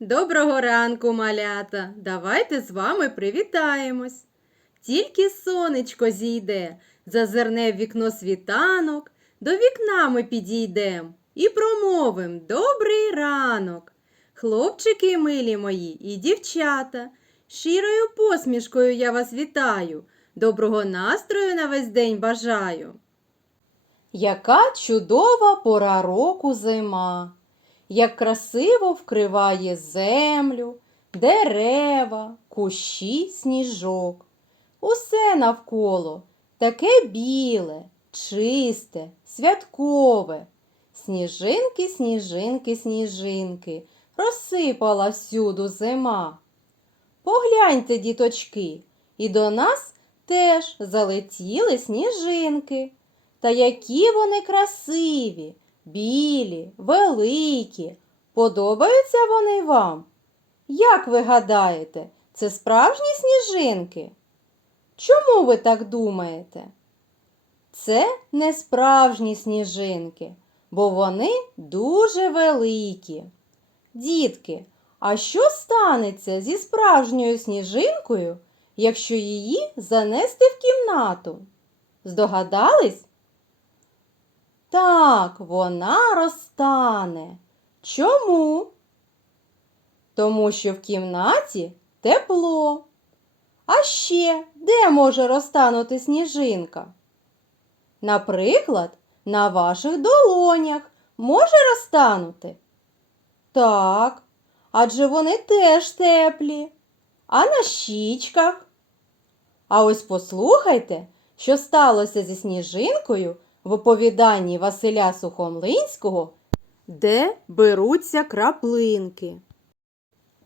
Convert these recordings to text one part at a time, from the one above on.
Доброго ранку, малята! Давайте з вами привітаємось. Тільки сонечко зійде, зазирне в вікно світанок, до вікна ми підійдем і промовим добрий ранок. Хлопчики милі мої і дівчата, щирою посмішкою я вас вітаю, доброго настрою на весь день бажаю. Яка чудова пора року зима! Як красиво вкриває землю, дерева, кущі, сніжок. Усе навколо таке біле, чисте, святкове. Сніжинки, сніжинки, сніжинки, розсипала всюду зима. Погляньте, діточки, і до нас теж залетіли сніжинки. Та які вони красиві, білі, великі. Подобаються вони вам? Як ви гадаєте, це справжні сніжинки? Чому ви так думаєте? Це не справжні сніжинки, бо вони дуже великі. Дітки, а що станеться зі справжньою сніжинкою, якщо її занести в кімнату? Здогадались? Так, вона розтане. Чому? Тому що в кімнаті тепло. А ще де може розтанути сніжинка? Наприклад, на ваших долонях може розтанути? Так, адже вони теж теплі. А на щічках? А ось послухайте, що сталося зі сніжинкою в оповіданні Василя Сухомлинського, де беруться краплинки.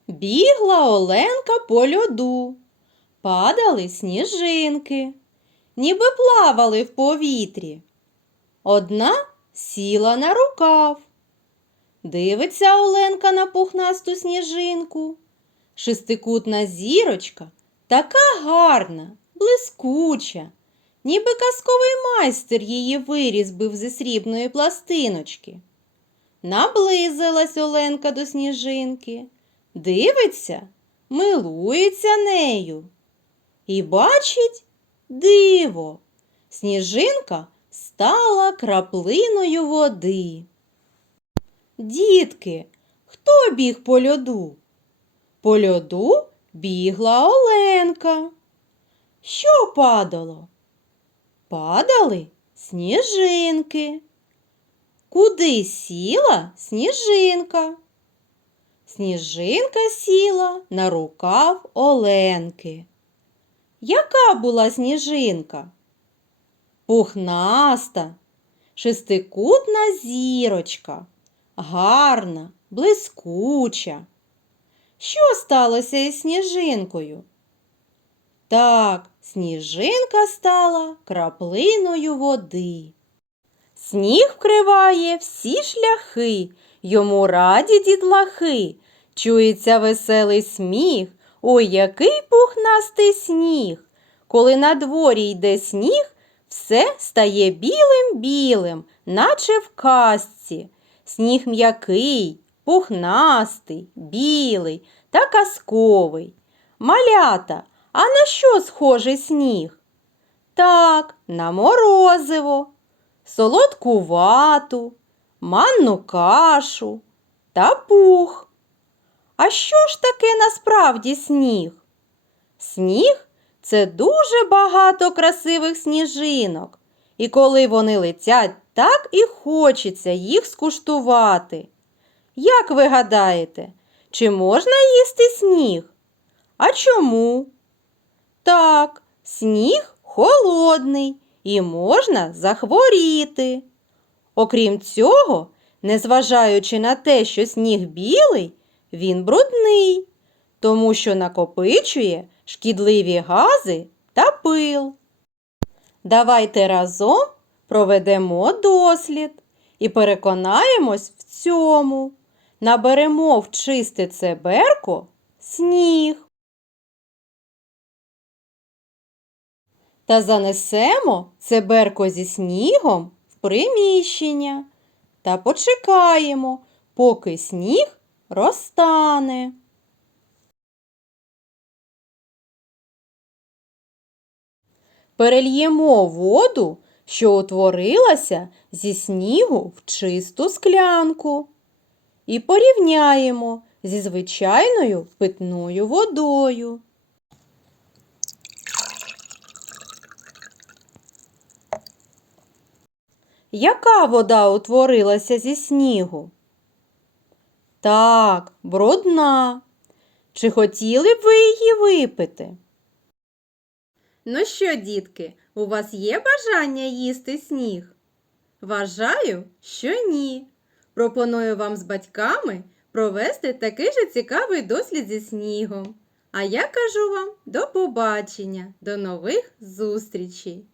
Бігла Оленка по льоду, падали сніжинки, ніби плавали в повітрі. Одна сіла на рукав. Дивиться Оленка на пухнасту сніжинку. Шестикутна зірочка така гарна, блискуча, ніби казковий майстер її вирізбив зі срібної пластиночки. Наблизилась Оленка до сніжинки, дивиться, милується нею. І бачить диво. Сніжинка стала краплиною води. Дітки, хто біг по льоду? По льоду бігла Оленка. Що падало? Падали сніжинки. Куди сіла сніжинка? Сніжинка сіла на рукав Оленки. Яка була сніжинка? Пухнаста, шестикутна зірочка, гарна, блискуча. Що сталося із сніжинкою? Так, сніжинка стала краплиною води. Сніг вкриває всі шляхи, йому раді дітлахи. Чується веселий сміх. Ой, який пухнастий сніг. Коли на дворі йде сніг, все стає білим-білим, наче в казці. Сніг м'який, пухнастий, білий та казковий. Малята, а на що схожий сніг? Так, на морозиво, солодку вату, манну кашу та пух. А що ж таке насправді сніг? Сніг це дуже багато красивих сніжинок, і коли вони летять, так і хочеться їх скуштувати. Як ви гадаєте, чи можна їсти сніг? А чому? Так, сніг холодний і можна захворіти. Окрім цього, незважаючи на те, що сніг білий, він брудний, тому що накопичує шкідливі гази та пил. Давайте разом проведемо дослід і переконаємось в цьому. Наберемо в чисте цеберко сніг. Та занесемо цеберко зі снігом в приміщення та почекаємо, поки сніг розтане. Перельємо воду, що утворилася зі снігу в чисту склянку. І порівняємо зі звичайною питною водою. Яка вода утворилася зі снігу? Так, брудна. Чи хотіли б ви її випити? Ну що, дітки, у вас є бажання їсти сніг? Вважаю, що ні. Пропоную вам з батьками провести такий же цікавий дослід зі снігом. А я кажу вам до побачення, до нових зустрічей!